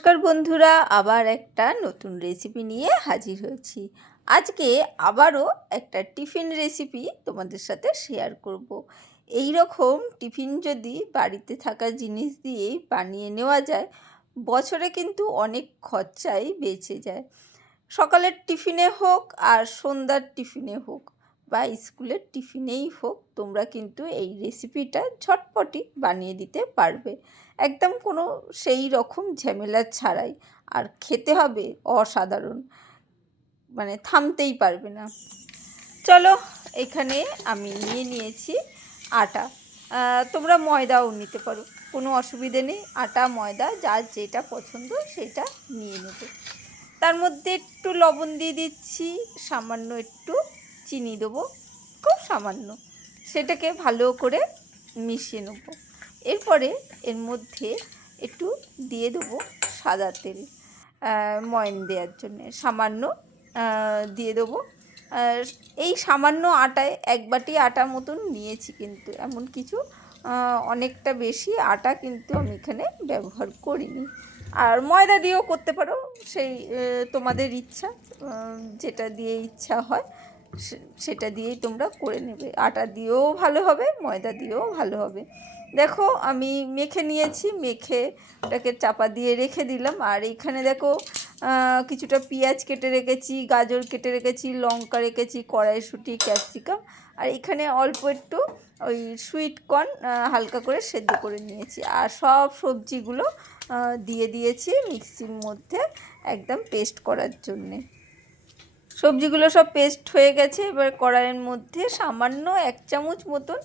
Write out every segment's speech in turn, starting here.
নমস্কার বন্ধুরা, আবার একটা নতুন রেসিপি নিয়ে হাজির হয়েছি। আজকে আবারও একটা টিফিন রেসিপি তোমাদের সাথে শেয়ার করব। এই রকম টিফিন যদি বাড়িতে থাকা জিনিস দিয়েই বানিয়ে নেওয়া যায়, বছরে কিন্তু অনেক খরচাই বেঁচে যায়। সকালের টিফিনে হোক আর সন্ধ্যার টিফিনে হোক বা স্কুলের টিফিনেই হোক, তোমরা কিন্তু এই রেসিপিটা ঝটপটি বানিয়ে দিতে পারবে, একদম কোনো সেই রকম ঝামেলা ছাড়াই। আর খেতে হবে অসাধারণ, মানে থামতেই পারবে না। চলো, এখানে আমি নিয়ে নিয়েছি আটা। তোমরা ময়দাও নিতে পারো, কোনো অসুবিধে নেই। আটা ময়দা যার যেটা পছন্দ সেটা নিয়ে নেবে। তার মধ্যে একটু লবণ দিয়ে দিচ্ছি, সামান্য একটু চিনি দেবো, খুব সামান্য। সেটাকে ভালো করে মিশিয়ে নেব। এরপরে এর মধ্যে একটু দিয়ে দেবো সাদা তেল, ময়ান দেওয়ার জন্যে সামান্য দিয়ে দেবো। এই সামান্য আটায় এক বাটি আটা মতন নিয়েছি, কিন্তু এমন কিছু অনেকটা বেশি আটা কিন্তু আমি এখানে ব্যবহার করিনি। আর ময়দা দিয়েও করতে পারো, সেই তোমাদের ইচ্ছা, যেটা দিয়ে ইচ্ছা হয় সেটা দিয়েই তোমরা করে নেবে। আটা দিয়েও ভালো হবে, ময়দা দিয়েও ভালো হবে। দেখো, আমি মেখে নিয়েছি, মেখে ওটাকে চাপা দিয়ে রেখে দিলাম। আর এইখানে দেখো, কিছুটা পেঁয়াজ কেটে রেখেছি, গাজর কেটে রেখেছি, লঙ্কা রেখেছি, কড়াইশুঁটি, ক্যাপসিকাম। আর এখানে অল্প একটু ওই সুইট কর্ন হালকা করে সেদ্ধ করে নিয়েছি। আর সব সবজিগুলো দিয়ে দিয়েছি মিক্সির মধ্যে একদম পেস্ট করার জন্যে। সবজিগুলো সব পেস্ট হয়ে গেছে। এবার কড়াইয়ের মধ্যে সামান্য 1 চামচ মতন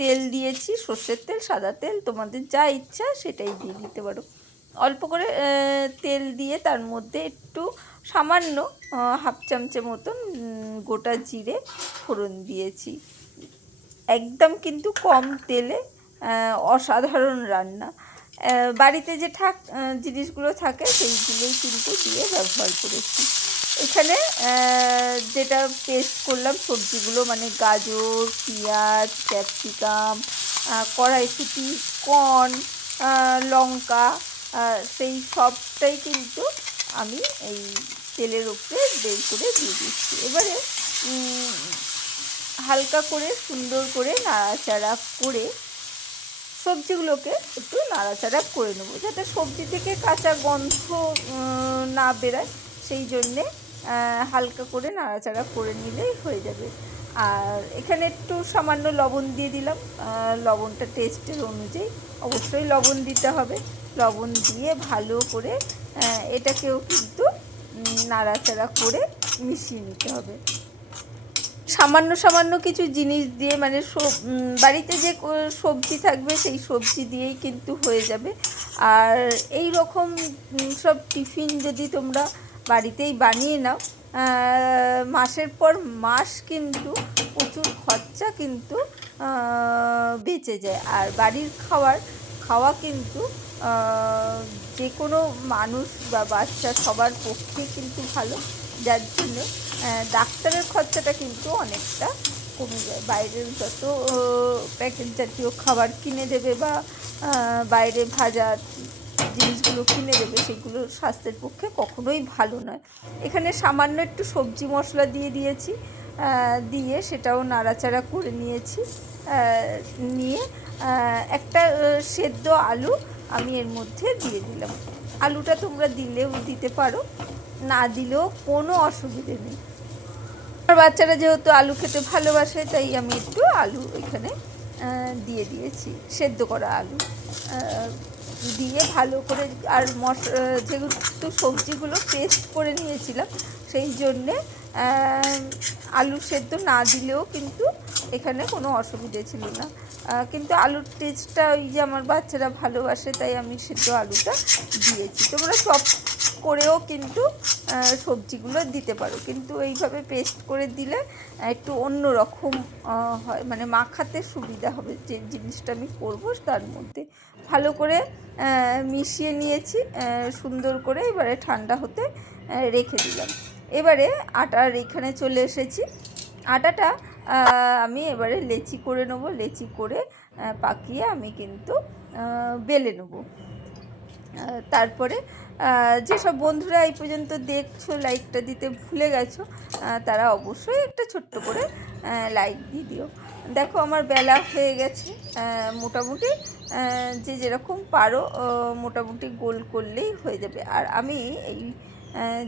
তেল দিয়েছি, সর্ষের তেল, সাদা তেল, তোমাদের যা ইচ্ছা সেটাই দিয়ে দিতে পারো। অল্প করে তেল দিয়ে তার মধ্যে একটু সামান্য 1/2 চামচের মতন গোটা জিরে ফোড়ন দিয়েছি। একদম কিন্তু কম তেলে অসাধারণ রান্না। বাড়িতে যে জিনিসগুলো থাকে সেইগুলোই কিন্তু দিয়ে ব্যবহার করেছি। এখানে যেটা পেস্ট করলাম সবজিগুলো, মানে গাজর, পেঁয়াজ, ক্যাপসিকাম, কড়াইশুঁটি, কর্ন, লঙ্কা, সেই সবটাই কিন্তু আমি এই তেলের উপরে বের করে দিয়ে দিচ্ছি। এবারে হালকা করে সুন্দর করে নাড়াচাড়া করে সবজিগুলোকে একটু নাড়াচাড়া করে নেবো, যাতে সবজি থেকে কাঁচা গন্ধ না বেরোয়। সেই জন্যে হালকা করে নাড়াচাড়া করে নিলেই হয়ে যাবে। আর এখানে একটু সামান্য লবণ দিয়ে দিলাম, লবণটা টেস্টের অনুযায়ী অবশ্যই লবণ দিতে হবে। লবণ দিয়ে ভালো করে এটাকেও কিন্তু নাড়াচাড়া করে মিশিয়ে নিতে হবে। সামান্য সামান্য কিছু জিনিস দিয়ে, মানে বাড়িতে যে সবজি থাকবে সেই সবজি দিয়েই কিন্তু হয়ে যাবে। আর এই রকম সব টিফিন যদি তোমরা বাড়িতেই বানিয়ে নাও, মাসের পর মাস কিন্তু প্রচুর খরচা কিন্তু বেঁচে যায়। আর বাড়ির খাওয়া কিন্তু যে কোনো মানুষ বা বাচ্চা সবার পক্ষে কিন্তু ভালো, যার জন্য ডাক্তারের খরচাটা কিন্তু অনেকটা কমে যায়। বাইরের যত প্যাকেট জাতীয় খাবার কিনে দেবে বা বাইরে ভাজা জিনিসগুলো কিনে দেবে, সেগুলো স্বাস্থ্যের পক্ষে কখনোই ভালো নয়। এখানে সামান্য একটু সবজি মশলা দিয়ে দিয়েছি, দিয়ে সেটাও নাড়াচাড়া করে নিয়েছি। নিয়ে একটা সেদ্ধ আলু আমি এর মধ্যে দিয়ে দিলাম। আলুটা তোমরা দিলেও দিতে পারো, না দিলেও কোনো অসুবিধে নেই। আমার বাচ্চারা যেহেতু আলু খেতে ভালোবাসে, তাই আমি একটু আলু এখানে দিয়ে দিয়েছি, সেদ্ধ করা আলু দিয়ে ভালো করে। আর যেহেতু সবজিগুলো পেস্ট করে নিয়েছিলাম, সেই জন্যে আলু সেদ্ধ না দিলেও কিন্তু এখানে কোনো অসুবিধে ছিল না। কিন্তু আলুর টেস্টটা ওই যে আমার বাচ্চারা ভালোবাসে, তাই আমি সেদ্ধ আলুটা দিয়েছি। তোমরা চপ করেও কিন্তু সবজিগুলো দিতে পারো, কিন্তু এইভাবে পেস্ট করে দিলে একটু অন্য রকম হয়, মানে মাখাতে সুবিধা হবে। যে জিনিসটা আমি করবো তার মধ্যে ভালো করে মিশিয়ে নিয়েছি সুন্দর করে। এবারে ঠান্ডা হতে রেখে দিলাম। এবারে আটার এখানে চলে এসেছি। আটাটা আমি এবারে লেচি করে নেবো। লেচি করে পাকিয়ে আমি কিন্তু বেলে নেবো। তারপরে যেসব বন্ধুরা এই পর্যন্ত দেখছো, লাইকটা দিতে ভুলে গেছো, তারা অবশ্যই একটা ছোট্ট করে লাইক দিয়ে দিও। দেখো আমার বেলা হয়ে গেছে, মোটামুটি যে যেরকম পারো মোটামুটি গোল করলেই হয়ে যাবে। আর আমি এই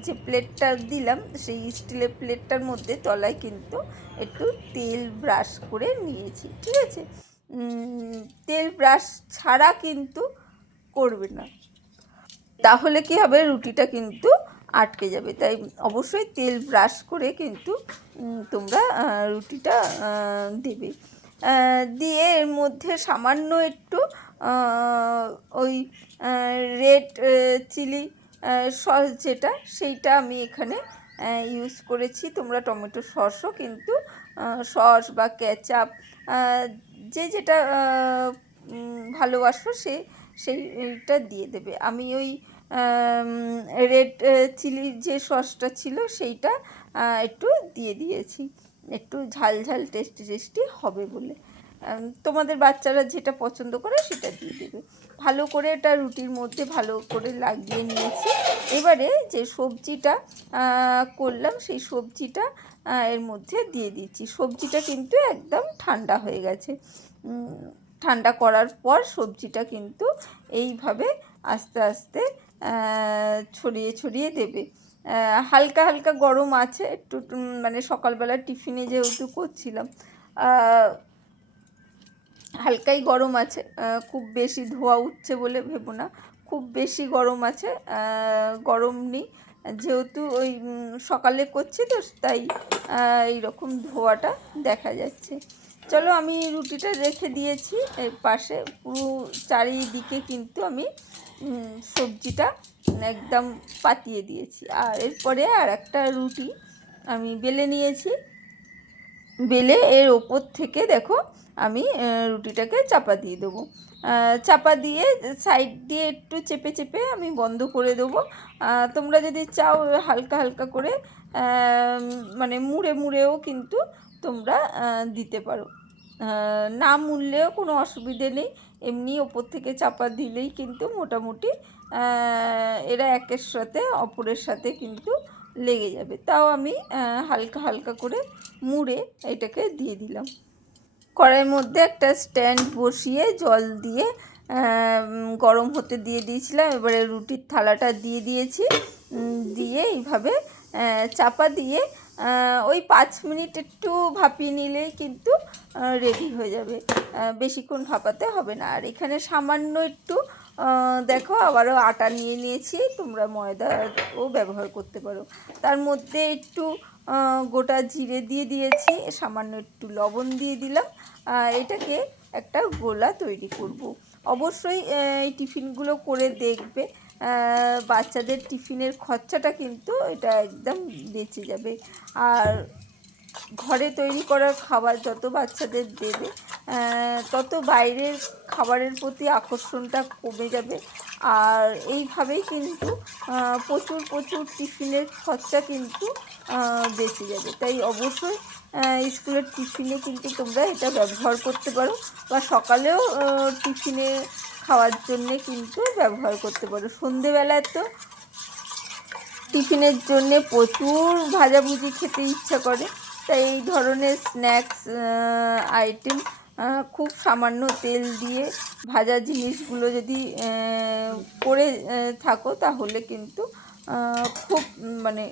যে প্লেটটা দিলাম, সেই স্টিলের প্লেটটার মধ্যে তলায় কিন্তু একটু তেল ব্রাশ করে নিয়েছি, ঠিক আছে? তেল ব্রাশ ছাড়া কিন্তু করবে না, তাহলে কি হবে, রুটিটা কিন্তু আটকে যাবে। তাই অবশ্যই তেল ব্রাশ করে কিন্তু তোমরা রুটিটা দেবে। দিয়ে এর মধ্যে সামান্য একটু ওই রেড চিলি সস যেটা, সেইটা আমি এখানে ইউজ করেছি। তোমরা টমেটো সসও কিন্তু সস বা কেচাপ যে যেটা ভালোবাসো সেইটা দিয়ে দেবে। আমি ওই রেড চিলির যে সসটা ছিল সেইটা একটু দিয়ে দিয়েছি, একটু ঝাল ঝাল টেস্টি টেস্টি হবে বলে। তোমাদের বাচ্চারা যেটা পছন্দ করে সেটা দিয়ে দেবে। ভালো করে এটা রুটির মধ্যে ভালো করে লাগিয়ে নিয়েছি। এবারে যে সবজিটা করলাম সেই সবজিটা এর মধ্যে দিয়ে দিচ্ছি। সবজিটা কিন্তু একদম ঠান্ডা হয়ে গেছে। ঠান্ডা করার পর সবজিটা কিন্তু এইভাবে আস্তে আস্তে ছড়িয়ে ছড়িয়ে দেবে। হালকা হালকা গরম আছে একটু, মানে সকালবেলা টিফিনে যেহেতু করছিলাম, হালকাই গরম আছে, খুব বেশি ধোয়া উঠছে বলে ভেবো না, খুব বেশি গরম আছে, গরম নেই। যেহেতু ওই সকালে করছি তো, তাই এইরকম ধোয়াটা দেখা যাচ্ছে। চলো আমি রুটিটা রেখে দিয়েছি এর পাশে, পুরো চারিদিকে কিন্তু আমি সবজিটা একদম পাতিয়ে দিয়েছি। আর এরপরে আর একটা রুটি আমি বেলে নিয়েছি, বেলে এর ওপর থেকে দেখো আমি রুটিটাকে চাপা দিয়ে দেবো। চাপা দিয়ে সাইড দিয়ে একটু চেপে চেপে আমি বন্ধ করে দেবো। তোমরা যদি চাও হালকা হালকা করে মানে মুড়ে মুড়েও কিন্তু তোমরা দিতে পারো, না মুড়লেও কোনো অসুবিধে নেই, এমনি ওপর থেকে চাপা দিলেই কিন্তু মোটামুটি এরা একের সাথে অপরের সাথে কিন্তু লেগে যাবে। তাও আমি হালকা হালকা করে মুড়ে এটাকে দিয়ে দিলাম। কড়াইয়ের মধ্যে একটা স্ট্যান্ড বসিয়ে জল দিয়ে গরম হতে দিয়ে দিয়েছিলাম। এবারে রুটির থালাটা দিয়ে দিয়েছি, দিয়ে এইভাবে চাপা দিয়ে ওই 5 মিনিট একটু ভাপিয়ে নিলেই কিন্তু রেডি হয়ে যাবে, বেশিক্ষণ ভাপাতে হবে না। আর এখানে সামান্য একটু দেখো আবারও আটা নিয়ে নিয়েছি, তোমরা ময়দাও ব্যবহার করতে পারো। তার মধ্যে একটু গোটা জিরে দিয়ে দিয়েছি, সামান্য একটু লবণ দিয়ে দিলাম। এটাকে একটা গোলা তৈরি করব। অবশ্যই এই টিফিনগুলো করে দেখবে, বাচ্চাদের টিফিনের খরচাটা কিন্তু এটা একদম বেঁচে যাবে। আর ঘরে তৈরি করা খাবার যত বাচ্চাদের দেবে, তত বাইরের খাবারের প্রতি আকর্ষণটা কমে যাবে। আর এইভাবেই কিন্তু প্রচুর প্রচুর টিফিনের খরচা কিন্তু বেঁচে যাবে। তাই অবশ্যই স্কুলের টিফিনে কিন্তু তোমরা এটা ব্যবহার করতে পারো, বা সকালেও টিফিনে খাওয়ার জন্যে কিন্তু ব্যবহার করতে পারো। সন্ধেবেলায় তো টিফিনের জন্যে প্রচুর ভাজাভুজি খেতে ইচ্ছা করে, তাই এই ধরনের স্ন্যাক্স আইটেম খুব সামান্য তেল দিয়ে ভাজা জিনিসগুলো যদি করে থাকো তাহলে কিন্তু খুব মানে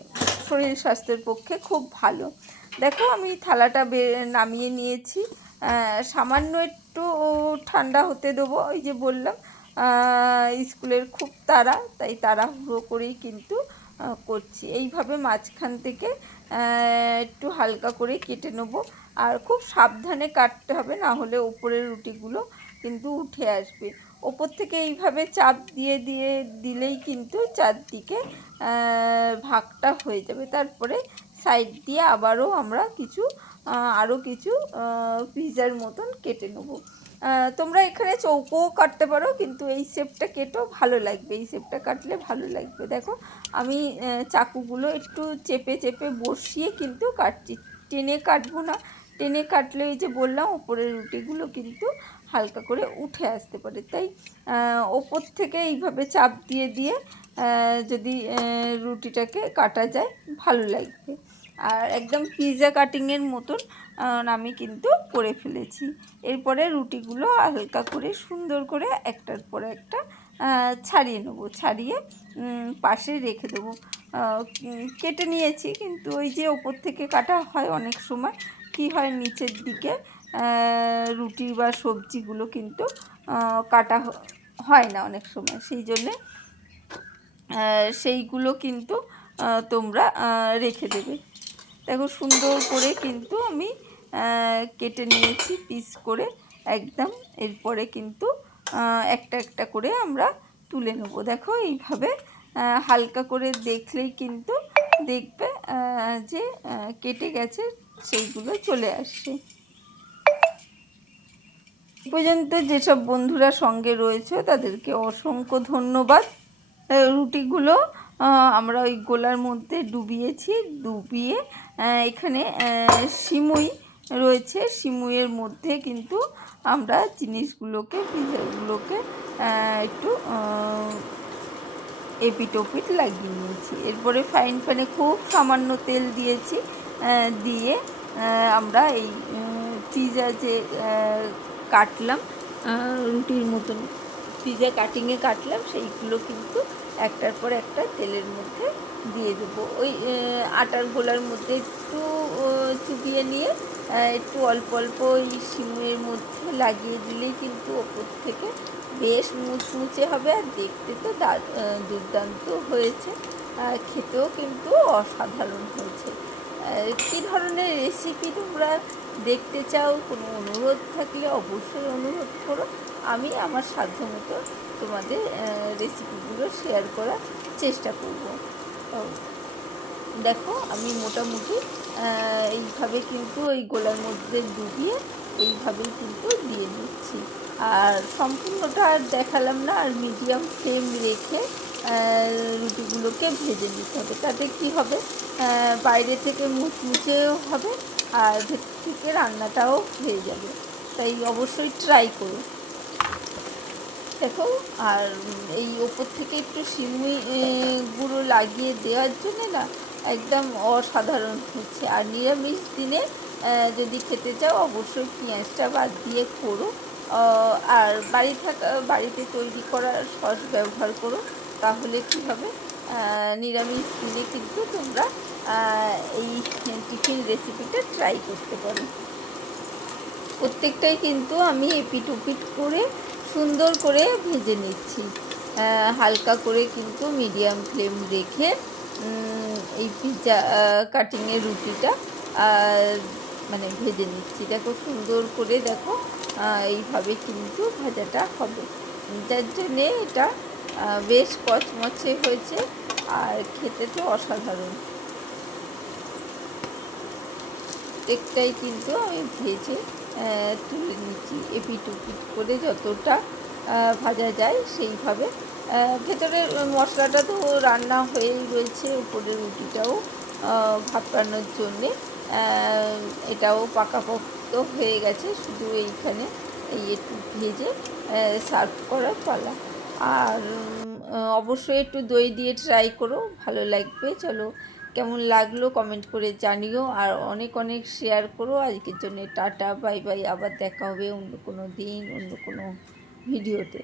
শরীর স্বাস্থ্যের পক্ষে খুব ভালো। দেখো আমি থালাটা নামিয়ে নিয়েছি, সামান্য একটু ঠান্ডা হতে দেবো। ওই যে বললাম স্কুলের খুব তাড়া, তাই তাড়াহুড়ো করেই কিন্তু করছি। এইভাবে মাঝখান থেকে একটু হালকা করে কেটে নেব, আর খুব সাবধানে কাটতে হবে, না হলে ওপরের রুটিগুলো কিন্তু উঠে আসবে। ওপর থেকে এইভাবে চাপ দিয়ে দিয়ে দিলেই কিন্তু চারদিকে ভাগটা হয়ে যাবে। তারপরে সাইড দিয়ে আবারও আমরা আরও কিছু পিৎজার মতন কেটে নেব। তোমরা এখানে চৌকোও কাটতে পারো, কিন্তু এই শেপটা কেটেও ভালো লাগবে, এই শেপটা কাটলে ভালো লাগবে। দেখো আমি চাকুগুলো একটু চেপে চেপে বসিয়ে কিন্তু কাটছি, টেনে কাটবো না, টেনে কাটলে এই যে বললাম ওপরের রুটিগুলো কিন্তু হালকা করে উঠে আসতে পারে, তাই ওপর থেকে এইভাবে চাপ দিয়ে দিয়ে যদি রুটিটাকে কাটা যায় ভালো লাগবে। আর একদম পিৎজা কাটিংয়ের মতন আমি কিন্তু করে ফেলেছি। এরপরে রুটিগুলো হালকা করে সুন্দর করে একটার পর একটা ছাড়িয়ে নেবো, ছাড়িয়ে পাশে রেখে দেবো। কেটে নিয়েছি, কিন্তু ওই যে ওপর থেকে কাটা হয় অনেক সময় কি হয় নিচের দিকে রুটি বা সবজিগুলো কিন্তু কাটা হয় না অনেক সময়, সেই জন্যে সেইগুলো কিন্তু তোমরা রেখে দেবে। দেখো সুন্দর করে কিন্তু আমি কেটে নিয়েছি পিস করে একদম। এরপরে কিন্তু একটা একটা করে আমরা তুলে নেব। দেখো এইভাবে হালকা করে দেখলেই কিন্তু দেখবে যে কেটে গেছে, সেইগুলো চলে আসছে। এ পর্যন্ত যেসব বন্ধুরা সঙ্গে রয়েছে তাদেরকে অসংখ্য ধন্যবাদ। রুটিগুলো আমরা ওই গোলার মধ্যে ডুবিয়ে এখানে সিমুই রয়েছে, সিমুইয়ের মধ্যে কিন্তু আমরা জিনিসগুলোকে পিজাগুলোকে একটু এপিট ওপিট লাগিয়ে নিয়েছি। এরপরে ফ্রাইং প্যানে খুব সামান্য তেল দিয়েছি, দিয়ে আমরা এই পিজা যে কাটলাম রুটির মতন পিজা কাটিংয়ে কাটলাম সেইগুলো কিন্তু একটার পর একটা তেলের মধ্যে দিয়ে দেবো। ওই আটার গোলার মধ্যে একটু চুবিয়ে নিয়ে একটু অল্প অল্প ওই সিমের মধ্যে লাগিয়ে দিলেই কিন্তু ওপর থেকে বেশ মুচমুচে হবে, আর দেখতে তো দুর্দান্ত হয়েছে, খেতেও কিন্তু অসাধারণ হয়েছে। কী ধরনের রেসিপি তোমরা দেখতে চাও, কোনো অনুরোধ থাকলে অবশ্যই অনুরোধ করো, আমি আমার সাধ্যমতো তোমাদের রেসিপিগুলো শেয়ার করার চেষ্টা করব। দেখো আমি মোটামুটি এইভাবে কিন্তু ওই গোলার মধ্যে ডুবিয়ে এইভাবেই কিন্তু দিয়ে দিচ্ছি। আর সম্পূর্ণটা আর দেখালাম না, আর মিডিয়াম ফ্লেম রেখে রুটিগুলোকে ভেজে নিতে হবে। তাতে কি হবে, বাইরে থেকে মুচমুচেও হবে আর ভেতর থেকে রান্নাটাও হয়ে যাবে। তাই অবশ্যই ট্রাই করো। দেখো আর এই ওপর থেকে একটু সিমুই গুঁড়ো লাগিয়ে দেওয়ার জন্যে না একদম অসাধারণ হচ্ছে। আর নিরামিষ দিনে যদি খেতে চাও অবশ্যই পেঁয়াজটা বাদ দিয়ে করো, আর বাড়িতে তৈরি করা সস ব্যবহার করো, তাহলে কী হবে নিরামিষ দিনে কিন্তু তোমরা এই টিফিন রেসিপিটা ট্রাই করতে পারো। প্রত্যেকটাই কিন্তু আমি এপিট ওপিট করে সুন্দর করে ভেজে নিচ্ছি, হালকা করে কিন্তু মিডিয়াম ফ্লেম রেখে এই পিৎজা কাটিংয়ের রুটিটা মানে ভেজে নিচ্ছি। দেখো সুন্দর করে দেখো এইভাবে কিন্তু ভাজাটা হবে, যার জন্যে এটা বেশ কচমচে হয়েছে আর খেতে তো অসাধারণ। প্রত্যেকটাই কিন্তু আমি ভেজে তুলে নিচ্ছি এপিট ওপিট করে যতটা ভাজা যায় সেইভাবে। ভেতরের মশলাটা তো রান্না হয়েই রয়েছে, উপরের রুটিটাও ভাপানোর জন্যে এটাও পাকাপোক্ত হয়ে গেছে, শুধু এইখানে এই একটু ভেজে সার্ভ করার পালা। আর অবশ্যই একটু দই দিয়ে ট্রাই করো, ভালো লাগবে। চলো কেমন লাগলো কমেন্ট করে জানিও, আর অনেক অনেক শেয়ার করো। আজকের জন্য টাটা, বাই বাই, আবার দেখা হবে অন্য কোনো দিন অন্য কোনো ভিডিওতে।